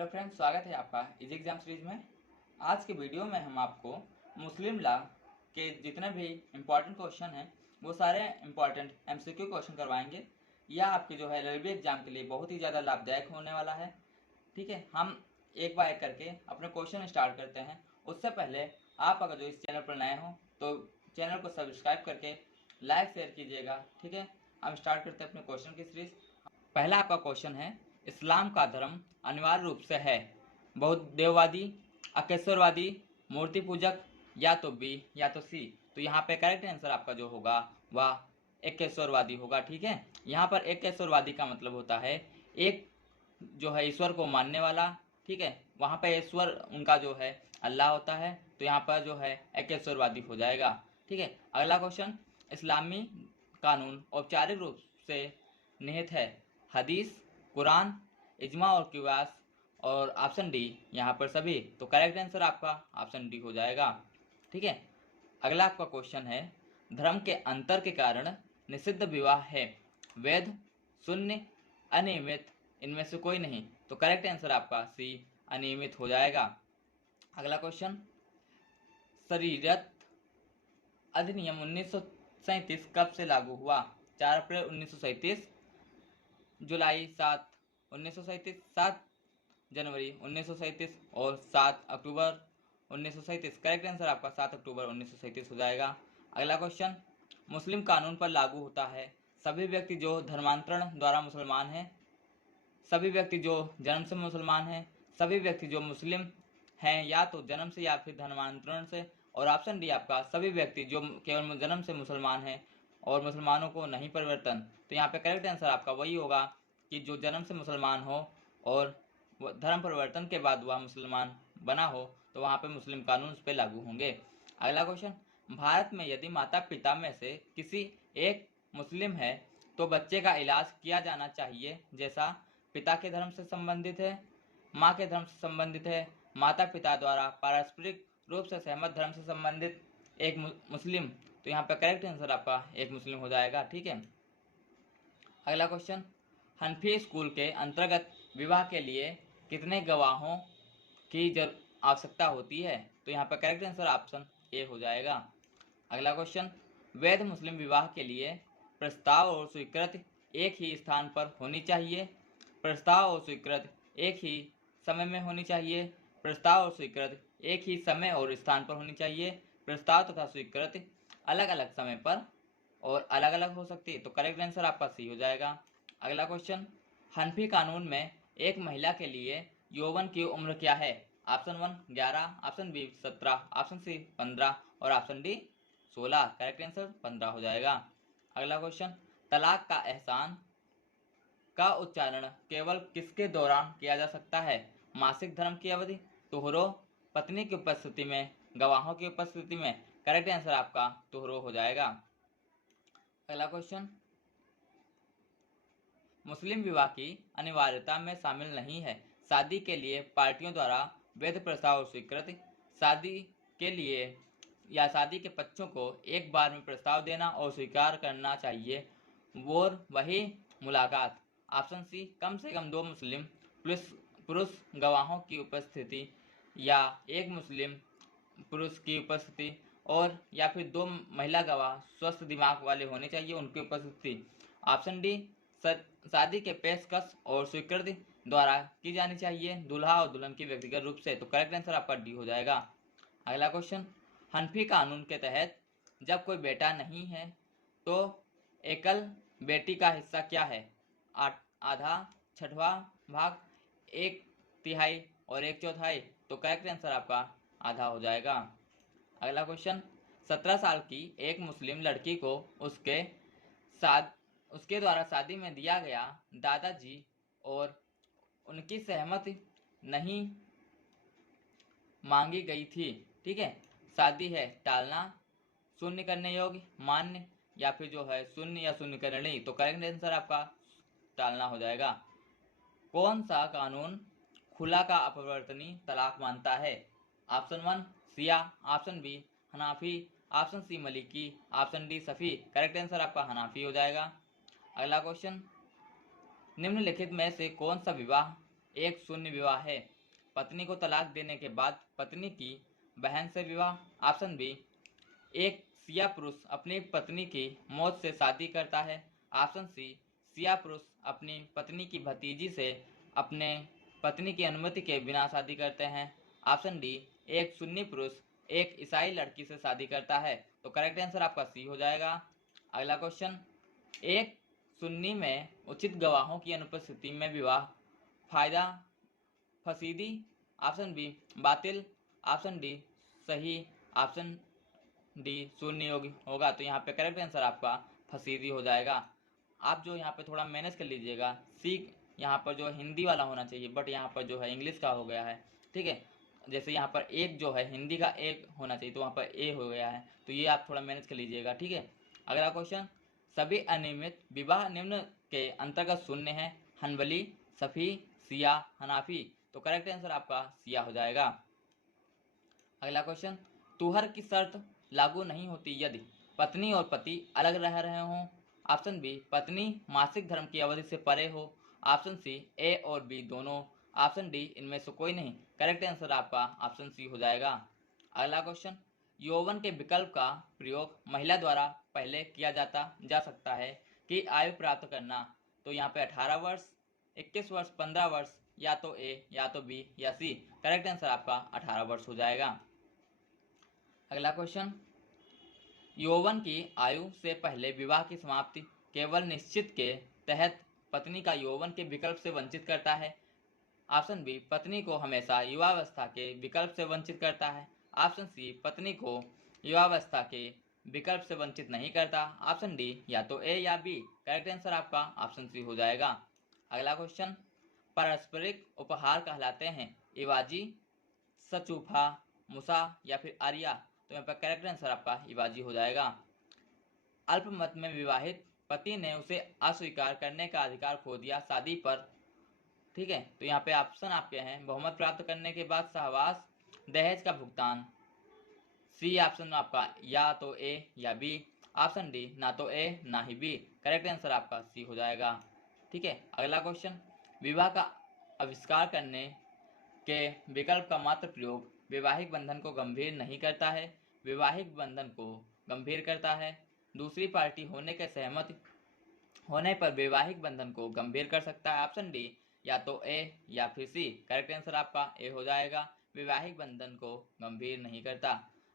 Hello friends, स्वागत है आपका इजी एग्जाम सीरीज में। आज के वीडियो में हम आपको मुस्लिम लॉ के जितने भी इम्पॉर्टेंट क्वेश्चन हैं वो सारे इम्पॉर्टेंट एमसीक्यू क्वेश्चन करवाएंगे। यह आपके जो है रेलवे एग्जाम के लिए बहुत ही ज़्यादा लाभदायक होने वाला है। ठीक है, हम एक बार एक करके अपने क्वेश्चन स्टार्ट करते हैं। उससे पहले आप अगर जो इस चैनल पर नए हों तो चैनल को सब्सक्राइब करके लाइक शेयर कीजिएगा। ठीक है, हम स्टार्ट करते हैं अपने क्वेश्चन की सीरीज। पहला आपका क्वेश्चन है, इस्लाम का धर्म अनिवार्य रूप से है बौद्ध देववादी, अकेश्वरवादी, मूर्ति पूजक, या तो बी या तो सी। तो यहाँ पे करेक्ट आंसर आपका जो होगा वह एकेश्वरवादी होगा। ठीक है, यहाँ पर एकेश्वरवादी का मतलब होता है एक जो है ईश्वर को मानने वाला। ठीक है, वहाँ पे ईश्वर उनका जो है अल्लाह होता है, तो यहाँ पर जो है एकेश्वरवादी हो जाएगा। ठीक है, अगला क्वेश्चन, इस्लामी कानून औपचारिक रूप से निहित है हदीस, कुरान, इजमा और कियास, और ऑप्शन डी यहाँ पर सभी। तो करेक्ट आंसर आपका ऑप्शन डी हो जाएगा। ठीक है, अगला आपका क्वेश्चन है, धर्म के अंतर के कारण निषिद्ध विवाह है वैध, शून्य, अनियमित, इनमें से कोई नहीं। तो करेक्ट आंसर आपका सी अनियमित हो जाएगा। अगला क्वेश्चन, शरीयत अधिनियम 1937 कब से लागू हुआ? 4 अप्रैल 1937, जुलाई 7 1937, 7 जनवरी 1937 और 7 अक्टूबर 1937। करेक्ट आंसर आपका 7 अक्टूबर 1937 हो जाएगा। अगला क्वेश्चन, मुस्लिम कानून पर लागू होता है सभी व्यक्ति जो धर्मांतरण द्वारा मुसलमान हैं, सभी व्यक्ति जो जन्म से मुसलमान हैं, सभी व्यक्ति जो मुस्लिम हैं या तो जन्म से या फिर धर्मांतरण से, और ऑप्शन डी आपका सभी व्यक्ति जो केवल जन्म से मुसलमान हैं और मुसलमानों को नहीं परिवर्तन। तो यहाँ पे करेक्ट आंसर आपका वही होगा कि जो जन्म से मुसलमान हो और धर्म परिवर्तन के बाद वह मुसलमान बना हो तो वहाँ पे मुस्लिम कानून उस पर लागू होंगे। अगला क्वेश्चन, भारत में यदि माता पिता में से किसी एक मुस्लिम है तो बच्चे का इलाज किया जाना चाहिए जैसा पिता के धर्म से संबंधित है, माँ के धर्म से संबंधित है, माता पिता द्वारा पारस्परिक रूप से सहमत धर्म से संबंधित एक मुस्लिम। तो यहाँ पे करेक्ट आंसर आपका एक मुस्लिम हो जाएगा। ठीक है, अगला क्वेश्चन, हनफी स्कूल के अंतर्गत विवाह के लिए कितने गवाहों की आवश्यकता होती है? तो यहाँ पर करेक्ट आंसर ऑप्शन ए हो जाएगा। अगला क्वेश्चन, वैध मुस्लिम विवाह के लिए प्रस्ताव और स्वीकृति एक ही स्थान पर होनी चाहिए, प्रस्ताव और स्वीकृति एक ही समय में होनी चाहिए, प्रस्ताव और स्वीकृति एक ही समय और स्थान पर होनी चाहिए, प्रस्ताव तथा स्वीकृति अलग अलग समय पर और अलग अलग हो सकती है। तो करेक्ट आंसर आपका सी हो जाएगा। अगला क्वेश्चन, हनफी कानून में एक महिला के लिए यौवन की उम्र क्या है? Option 1 11, option B 17, option C 15 और ऑप्शन डी 16। करेक्ट आंसर 15 हो जाएगा। अगला क्वेश्चन, तलाक का एहसान का उच्चारण केवल किसके दौरान किया जा सकता है? मासिक धर्म की अवधि, तुहरो, पत्नी की उपस्थिति में, गवाहों की उपस्थिति में। करेक्ट आंसर आपका तुहरो हो जाएगा। अगला क्वेश्चन, मुस्लिम विवाह की अनिवार्यता में शामिल नहीं है शादी के लिए पार्टियों द्वारा वैध प्रस्ताव स्वीकृति, शादी के लिए या शादी के पक्षों को एक बार में प्रस्ताव देना और स्वीकार करना चाहिए, और वही मुलाकात। ऑप्शन सी, कम से कम 2 मुस्लिम पुरुष गवाहों की उपस्थिति या एक मुस्लिम पुरुष की उपस्थिति, और या फिर 2 महिला गवाह स्वस्थ दिमाग वाले होने चाहिए उनकी उपस्थिति। ऑप्शन डी, शादी के पेशकश और स्वीकृति द्वारा की जानी चाहिए दूल्हा और दुल्हन की व्यक्तिगत रूप से। तो करेक्ट आंसर आपका डी हो जाएगा। अगला क्वेश्चन, हनफी कानून के तहत जब कोई बेटा नहीं है तो एकल बेटी का हिस्सा क्या है? आधा, छठवां भाग, 1/3 और 1/4। तो करेक्ट आंसर आपका आधा हो जाएगा। अगला क्वेश्चन, 17 साल की एक मुस्लिम लड़की को उसके द्वारा शादी में दिया गया दादाजी और उनकी सहमति नहीं मांगी गई थी। ठीक है, शादी है टालना, शून्य करने योग्य, मान्य, या फिर जो है शून्य या शून्य करने नहीं। तो करेक्ट आंसर आपका टालना हो जाएगा। कौन सा कानून खुला का अपरिवर्तनीय तलाक मानता है? Option 1 Shia, option B Hanafi, option C Maliki, option D Shafi. Correct answer आपका हनाफी हो जाएगा। अगला क्वेश्चन, निम्नलिखित में से कौन सा विवाह एक शून्य विवाह है। पत्नी को तलाक देने के बाद पत्नी की बहन से विवाह। ऑप्शन बी, एक सिया पुरुष अपनी पत्नी की मौत से शादी करता है। ऑप्शन सी, सिया पुरुष अपनी पत्नी की भतीजी से अपने पत्नी की अनुमति के बिना शादी करते हैं। ऑप्शन डी, एक सुन्नी पुरुष एक ईसाई लड़की से शादी करता है। तो करेक्ट आंसर आपका सी हो जाएगा। अगला क्वेश्चन, एक सुन्नी में उचित गवाहों की अनुपस्थिति में विवाह फायदा फसीदी। ऑप्शन बी, बातिल। ऑप्शन डी, सही। ऑप्शन डी, शून्य योग्य होगा। तो यहाँ पे करेक्ट आंसर आपका फसीदी हो जाएगा। आप जो यहाँ पे थोड़ा मैनेज कर लीजिएगा, सी यहाँ पर जो हिंदी वाला होना चाहिए, बट यहाँ पर जो है इंग्लिश का हो गया है। ठीक है, जैसे यहाँ पर एक जो है हिंदी का एक होना चाहिए, तो वहाँ पर ए हो गया है, तो ये आप थोड़ा मैनेज कर लीजिएगा। ठीक है, अगला क्वेश्चन, सभी अनियमित विवाह निम्न के अंतर्गत शून्य है। Hanbali, Safi, Siya, Hanafi. तो करेक्ट आंसर आपका सिया हो जाएगा। अगला क्वेश्चन, तुहर की शर्त लागू नहीं होती यदि पत्नी और पति अलग रह रहे हों। ऑप्शन बी, पत्नी मासिक धर्म की अवधि से परे हो। ऑप्शन सी, ए और बी दोनों। ऑप्शन डी, इनमें से कोई नहीं। करेक्ट आंसर आपका ऑप्शन सी हो जाएगा। अगला क्वेश्चन, यौवन के विकल्प का प्रयोग महिला द्वारा पहले किया जा सकता है कि आयु प्राप्त करना। तो यहाँ पे 18 वर्ष, 21 वर्ष, 15 वर्ष, या तो ए या तो बी या सी। करेक्ट आंसर आपका 18 वर्ष हो जाएगा। अगला क्वेश्चन, यौवन की आयु से पहले विवाह की समाप्ति केवल निश्चित के तहत पत्नी का यौवन के विकल्प से वंचित करता है। ऑप्शन बी, पत्नी को हमेशा युवावस्था के विकल्प से वंचित करता है। ऑप्शन सी, पत्नी को युवावस्था के विकल्प से वंचित नहीं करता। ऑप्शन डी, या तो ए या बी। करेक्ट आंसर आपका ऑप्शन सी हो जाएगा। अगला क्वेश्चन, पारस्परिक उपहार कहलाते हैं इवाजी, सचूफा, मुसा या फिर आर्या। तो यहाँ पर करेक्ट आंसर आपका इवाजी हो जाएगा। अल्पमत में विवाहित पति ने उसे अस्वीकार करने का अधिकार खो दिया शादी पर। ठीक है, तो यहाँ पे ऑप्शन आपके हैं, बहुमत प्राप्त करने के बाद सहवास, दहेज का भुगतान। सी ऑप्शन आपका या तो ए या बी। ऑप्शन डी, ना तो ए ना ही बी। करेक्ट आंसर आपका सी हो जाएगा। ठीक है, अगला क्वेश्चन, विवाह का आविष्कार करने के विकल्प का मात्र प्रयोग वैवाहिक बंधन को गंभीर नहीं करता है, वैवाहिक बंधन को गंभीर करता है। दूसरी पार्टी होने के सहमति होने पर वैवाहिक बंधन को गंभीर कर सकता है। ऑप्शन डी, या तो ए या फिर सी। करेक्ट आंसर आपका ए हो जाएगा, वैवाहिक बंधन को गंभीर नहीं करता।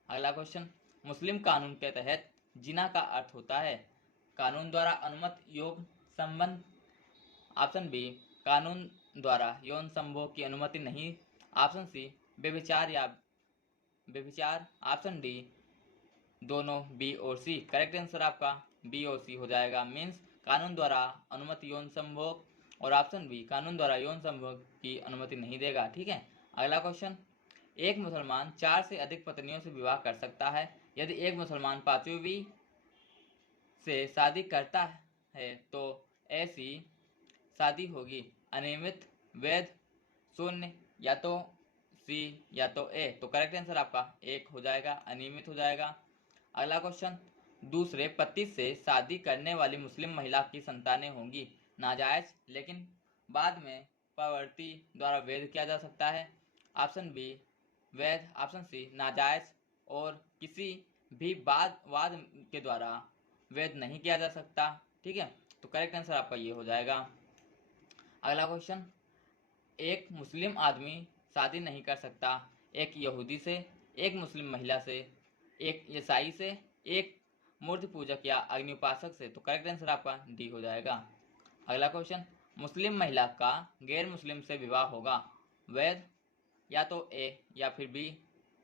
अगला क्वेश्चन, मुस्लिम कानून के तहत जिना का अर्थ होता है कानून द्वारा अनुमत यौन संबंध। ऑप्शन बी, कानून द्वारा यौन संभोग की अनुमति नहीं। ऑप्शन सी, व्यभिचार या व्यभिचार। ऑप्शन डी, दोनों बी और सी। करेक्ट आंसर आपका बी और सी हो जाएगा, मीन्स कानून द्वारा अनुमति यौन संभोग, और ऑप्शन बी, कानून द्वारा यौन संभोग की अनुमति नहीं देगा। ठीक है, अगला क्वेश्चन, एक मुसलमान 4 से अधिक पत्नियों से विवाह कर सकता है यदि एक मुसलमान 5वीं से शादी करता है तो ऐसी शादी होगी अनियमित, वैध, शून्य, या तो सी या तो ए। तो करेक्ट आंसर आपका एक हो जाएगा, अनियमित हो जाएगा। अगला क्वेश्चन, दूसरे पति से शादी करने वाली मुस्लिम महिला की संतानें होंगी नाजायज लेकिन बाद में प्रवर्ती द्वारा वैध किया जा सकता है। ऑप्शन बी, वैध। ऑप्शन सी, नाजायज और किसी भी वाद के द्वारा वैध नहीं किया जा सकता। ठीक है, तो करेक्ट आंसर आपका ये हो जाएगा। अगला क्वेश्चन, एक मुस्लिम आदमी शादी नहीं कर सकता एक यहूदी से, एक मुस्लिम महिला से, एक ईसाई से, एक मूर्ति पूजक या अग्नि उपासक से। तो करेक्ट आंसर आपका डी हो जाएगा। अगला क्वेश्चन, मुस्लिम महिला का गैर मुस्लिम से विवाह होगा वैध, या तो ए या फिर बी,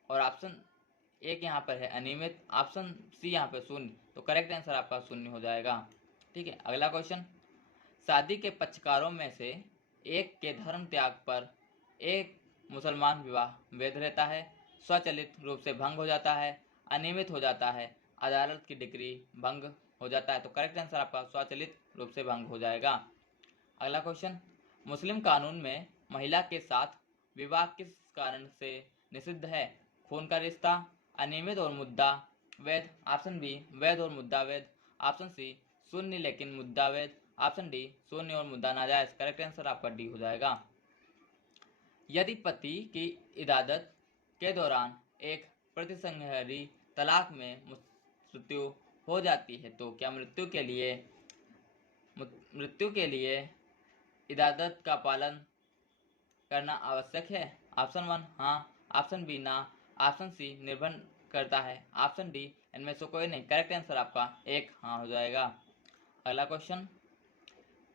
और ऑप्शन एक यहाँ पर है अनियमित, ऑप्शन सी यहाँ पर शून्य। तो करेक्ट आंसर आपका शून्य हो जाएगा। ठीक है, अगला क्वेश्चन, शादी के पक्षकारों में से एक के धर्म त्याग पर एक मुसलमान विवाह वैध रहता है, स्वचालित रूप से भंग हो जाता है, अनियमित हो जाता है, अदालत की डिग्री भंग हो जाता है। तो करेक्ट आंसर आपका स्वचालित रूप से भंग हो जाएगा। अगला क्वेश्चन, मुस्लिम कानून में महिला के साथ विवाह किस कारण से निषिद्ध है? खून का रिश्ता, अनियमित और मुद्दा वैध। ऑप्शन बी, वैध और मुद्दा वैध। ऑप्शन सी, शून्य लेकिन मुद्दा वैध। ऑप्शन डी, शून्य और मुद्दा नाजायज। करेक्ट आंसर आपका डी हो जाएगा। यदि पति की इबादत के दौरान एक प्रतिसंहरी तलाक में मृत्यु हो जाती है तो क्या मृत्यु के लिए इबादत का पालन करना आवश्यक है? ऑप्शन 1 हाँ, ऑप्शन बी ना, ऑप्शन सी निर्भर करता है, ऑप्शन डी इनमें से कोई नहीं। करेक्ट आंसर आपका एक हाँ हो जाएगा। अगला क्वेश्चन,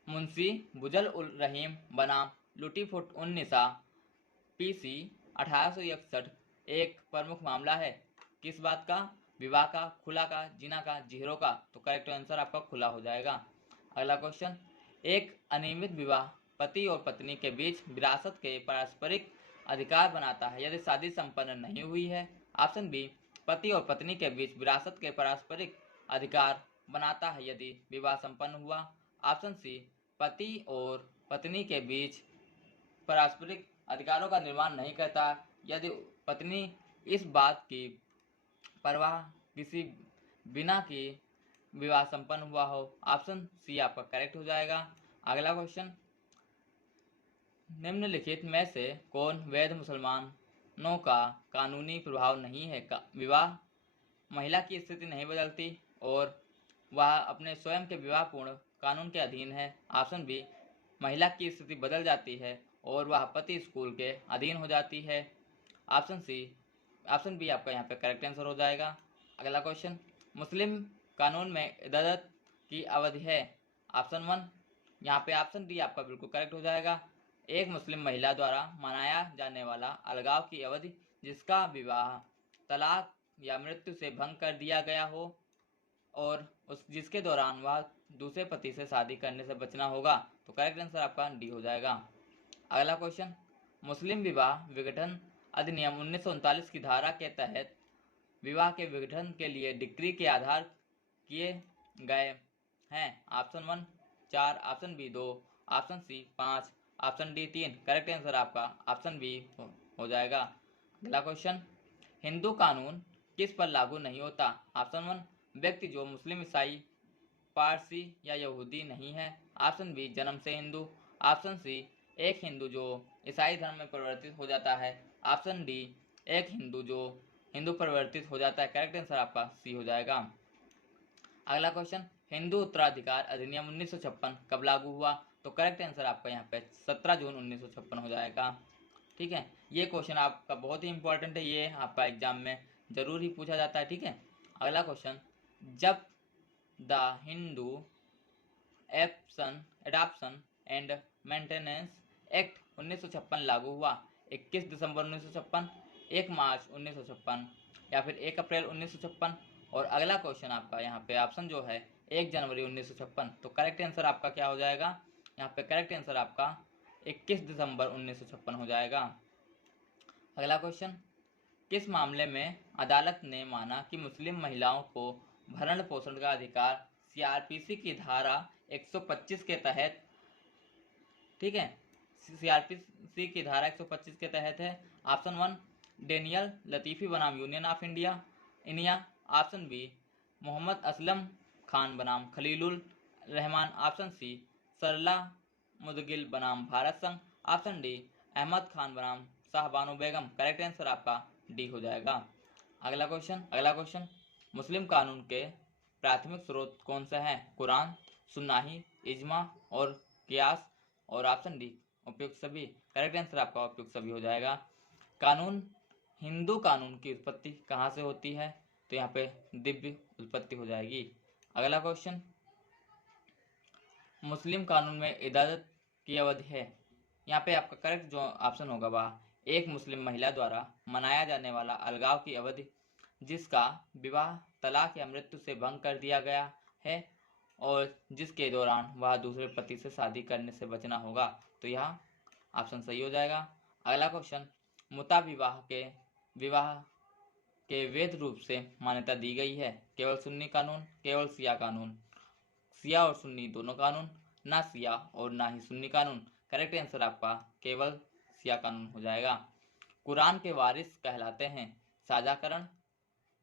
मुंशी बुजल उल रहीम बनाम लुटी-फुट उन निसा पीसी 1861 एक प्रमुख मामला है। किस बात का? विवाह का, खुला का, जिना का, जिहरों का? तो करेक्ट आंसर आपका खुला हो जाएगा। अगला क्वेश्चन, एक अनियमित विवाह पति और पत्नी के बीच विरासत के पारस्परिक अधिकार बनाता है यदि शादी संपन्न नहीं हुई है। ऑप्शन बी, पति और पत्नी के बीच विरासत के पारस्परिक अधिकार बनाता है यदि विवाह संपन्न हुआ। ऑप्शन सी, पति और पत्नी के बीच पारस्परिक अधिकारों का निर्माण नहीं करता यदि पत्नी इस बात की परवाह किसी बिना कि विवाह संपन्न हुआ हो। ऑप्शन सी आपका करेक्ट हो जाएगा। अगला क्वेश्चन, निम्नलिखित में से कौन वैध मुसलमानों का कानूनी प्रभाव नहीं है? विवाह महिला की स्थिति नहीं बदलती और वह अपने स्वयं के विवाहपूर्ण कानून के अधीन है। ऑप्शन बी, महिला की स्थिति बदल जाती है और वह पति स्कूल के अधीन हो जाती है। ऑप्शन बी आपका यहाँ पे करेक्ट आंसर हो जाएगा। अगला क्वेश्चन, मुस्लिम कानून में इबादत की अवधि है। ऑप्शन 1 यहाँ पे ऑप्शन डी आपका बिल्कुल करेक्ट हो जाएगा। एक मुस्लिम महिला द्वारा मनाया जाने वाला अलगाव की अवधि जिसका विवाह तलाक या मृत्यु से भंग कर दिया गया हो और जिसके दौरान वह दूसरे पति से शादी करने से बचना होगा। तो करेक्ट आंसर आपका डी हो जाएगा। अगला क्वेश्चन, मुस्लिम विवाह विघटन अधिनियम 1939 की धारा के तहत विवाह के विघटन के लिए डिक्री के आधार किए गए हैं। Option 1 4, option B 2, option C 5, option D 3। Correct answer आपका ऑप्शन बी हो जाएगा। अगला क्वेश्चन, हिंदू कानून किस पर लागू नहीं होता? ऑप्शन 1 व्यक्ति जो मुस्लिम, ईसाई, पारसी या यहूदी नहीं है। ऑप्शन बी, जन्म से हिंदू। ऑप्शन सी, एक हिंदू जो ईसाई धर्म में परिवर्तित हो जाता है। ऑप्शन डी, एक हिंदू जो हिंदू परिवर्तित हो जाता है। करेक्ट आंसर आपका सी हो जाएगा। अगला क्वेश्चन, हिंदू उत्तराधिकार अधिनियम 1956 कब लागू हुआ? तो करेक्ट आंसर आपका यहाँ पे 17 जून 1956 हो जाएगा। ठीक है, ये क्वेश्चन आपका बहुत ही इंपॉर्टेंट है, ये आपका एग्जाम में जरूर ही पूछा जाता है। ठीक है, अगला क्वेश्चन, जब the Hindu adoption and maintenance act 1956 लागू हुआ? 21 दिसंबर 1956, 1 मार्च 1956 या फिर 1 अप्रैल 1956? और अगला क्वेश्चन आपका यहाँ पे ऑप्शन जो है 1 जनवरी 1956। तो करेक्ट आंसर आपका क्या हो जाएगा? यहाँ पे करेक्ट आंसर आपका 21 दिसंबर 1956 हो जाएगा। अगला क्वेश्चन, किस मामले में अदालत ने माना कि मुस्लिम महिलाओं को भरण पोषण का अधिकार सीआरपीसी की धारा 125 के तहत, ठीक है, सीआरपीसी की धारा 125 के तहत है? ऑप्शन 1 डेनियल लतीफ़ी बनाम union of India. Option B, Mohammad Aslam Khan बनाम खलीलुल रहमान। ऑप्शन सी, सरला मुदगिल बनाम भारत संघ। ऑप्शन डी, अहमद खान बनाम शाहबानो बेगम। करेक्ट आंसर आपका डी हो जाएगा। अगला क्वेश्चन, मुस्लिम कानून के प्राथमिक स्रोत कौन से हैं? कुरान, सुन्नाही, इजमा और कियास। और ऑप्शन डी, उपयुक्त सभी। करेक्ट आंसर आपका उपयुक्त सभी हो जाएगा। हिंदू कानून की उत्पत्ति कहाँ से होती है? तो यहाँ पे दिव्य उत्पत्ति हो जाएगी। अगला क्वेश्चन, मुस्लिम कानून में इबादत की अवधि है। यहाँ पे आपका करेक्ट जो ऑप्शन होगा वह एक मुस्लिम महिला द्वारा मनाया जाने वाला अलगाव की अवधि जिसका विवाह तलाक या मृत्यु से भंग कर दिया गया है और जिसके दौरान वह दूसरे पति से शादी करने से बचना होगा। तो यह ऑप्शन सही हो जाएगा। अगला क्वेश्चन, मुता विवाह के वैध रूप से मान्यता दी गई है? केवल सुन्नी कानून, केवल शिया कानून, शिया और सुन्नी दोनों कानून, ना शिया और ना ही सुन्नी कानून। करेक्ट आंसर आपका केवल शिया कानून हो जाएगा। कुरान के वारिस कहलाते हैं साझाकरण,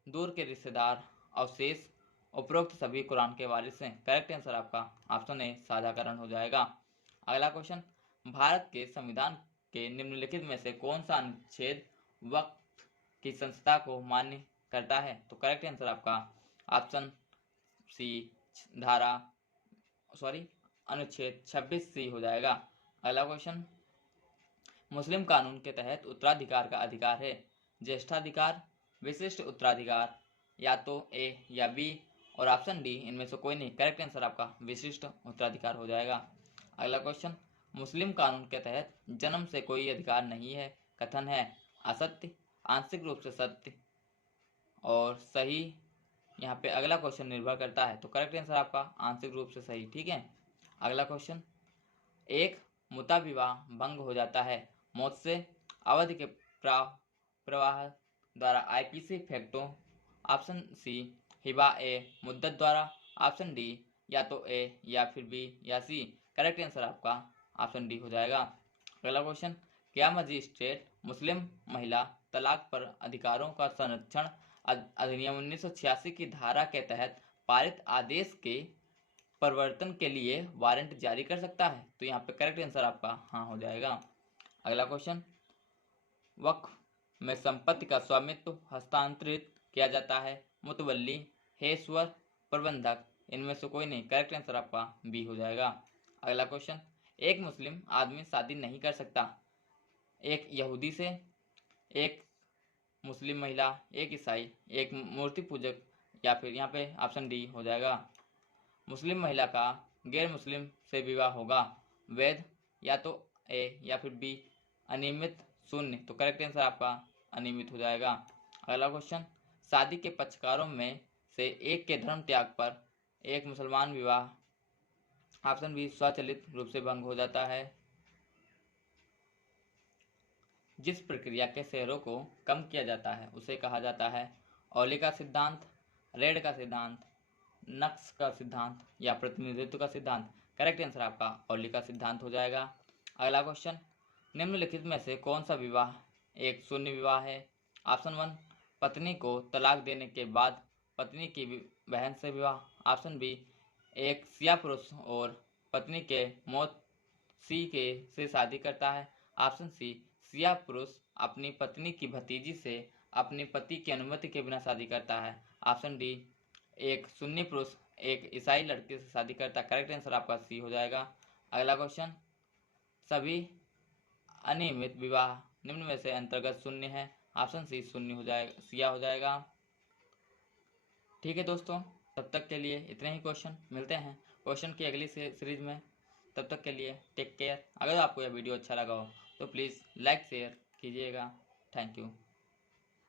दूर के रिश्तेदार, अवशेष। उपरोक्त सभी कुरान के वारिस हैं। करेक्ट आंसर आपका ऑप्शन ए साझाकरण हो जाएगा। अगला क्वेश्चन, भारत के संविधान के निम्नलिखित में से कौन सा अनुच्छेद वक्फ की संस्था को मान्य करता है? तो करेक्ट आंसर आपका ऑप्शन सी अनुच्छेद 26C हो जाएगा। अगला क्वेश्चन, मुस्लिम कानून के तहत उत्तराधिकार का अधिकार है ज्येष्ठाधिकार, विशिष्ट उत्तराधिकार, या तो ए या बी, और ऑप्शन डी इनमें से कोई नहीं। करेक्ट आंसर आपका विशिष्ट उत्तराधिकार हो जाएगा। अगला क्वेश्चन, मुस्लिम कानून के तहत जन्म से कोई अधिकार नहीं है कथन है असत्य, आंशिक रूप से सत्य और सही। यहाँ पे अगला क्वेश्चन निर्भर करता है, तो करेक्ट आंसर आपका आंशिक रूप से सही। ठीक है। अगला क्वेश्चन, एक मुता विवाह भंग हो जाता है मौत से, अवधि के प्रवाह द्वारा, आईपीसी फैक्टो, ऑप्शन सी हिबा ए मुद्दत द्वारा, ऑप्शन डी या तो ए या फिर बी या सी। करेक्ट आंसर आपका ऑप्शन डी हो जाएगा। अगला क्वेश्चन, क्या मजिस्ट्रेट मुस्लिम महिला तलाक पर अधिकारों का संरक्षण अधिनियम 1986 की धारा के तहत पारित आदेश के परिवर्तन के लिए वारंट जारी कर सकता है? तो यहाँ पे करेक्ट आंसर आपका हाँ हो जाएगा। अगला क्वेश्चन, वक्फ में संपत्ति का स्वामित्व हस्तांतरित किया जाता है मुतवल्ली, हेस्वर, प्रबंधक, इनमें से कोई नहीं। करेक्ट आंसर आपका बी हो जाएगा। अगला क्वेश्चन, एक मुस्लिम आदमी शादी नहीं कर सकता एक यहूदी से, एक मुस्लिम महिला, एक ईसाई, एक मूर्ति पूजक, या फिर यहाँ पे ऑप्शन डी हो जाएगा। मुस्लिम महिला का गैर मुस्लिम से विवाह होगा वैध, या तो ए या फिर बी अनियमित, शून्य। तो करेक्ट आंसर आपका अनियमित हो जाएगा। अगला क्वेश्चन, शादी के पक्षकारों में से एक के धर्म त्याग पर एक मुसलमान विवाह, ऑप्शन बी स्वचालित रूप से भंग हो जाता है। जिस प्रक्रिया के शेयरों को कम किया जाता है उसे कहा जाता है औली का सिद्धांत, रेड का सिद्धांत, नक्स का सिद्धांत, या प्रतिनिधित्व का सिद्धांत। करेक्ट आंसर आपका औली का सिद्धांत हो जाएगा। अगला क्वेश्चन, निम्नलिखित में से कौन सा विवाह एक शून्य विवाह है? ऑप्शन 1 पत्नी को तलाक देने के बाद पत्नी की बहन से विवाह, ऑप्शन बी एक सिया पुरुष और पत्नी के मौत सी के से शादी करता है, ऑप्शन सी सिया पुरुष अपनी पत्नी की भतीजी से अपने पति की अनुमति के बिना शादी करता है, ऑप्शन डी एक सुन्नी पुरुष एक ईसाई लड़के से शादी करता है। करेक्ट आंसर आपका सी हो जाएगा। अगला क्वेश्चन, सभी अनियमित विवाह निम्न में से अंतर्गत शून्य है, ऑप्शन सी शून्य हो जाएगा, सिया हो जाएगा। ठीक है दोस्तों, तब तक के लिए इतने ही क्वेश्चन। मिलते हैं क्वेश्चन की अगली सीरीज में। तब तक के लिए टेक केयर। अगर आपको यह वीडियो अच्छा लगा हो तो प्लीज़ लाइक शेयर कीजिएगा। Thank you.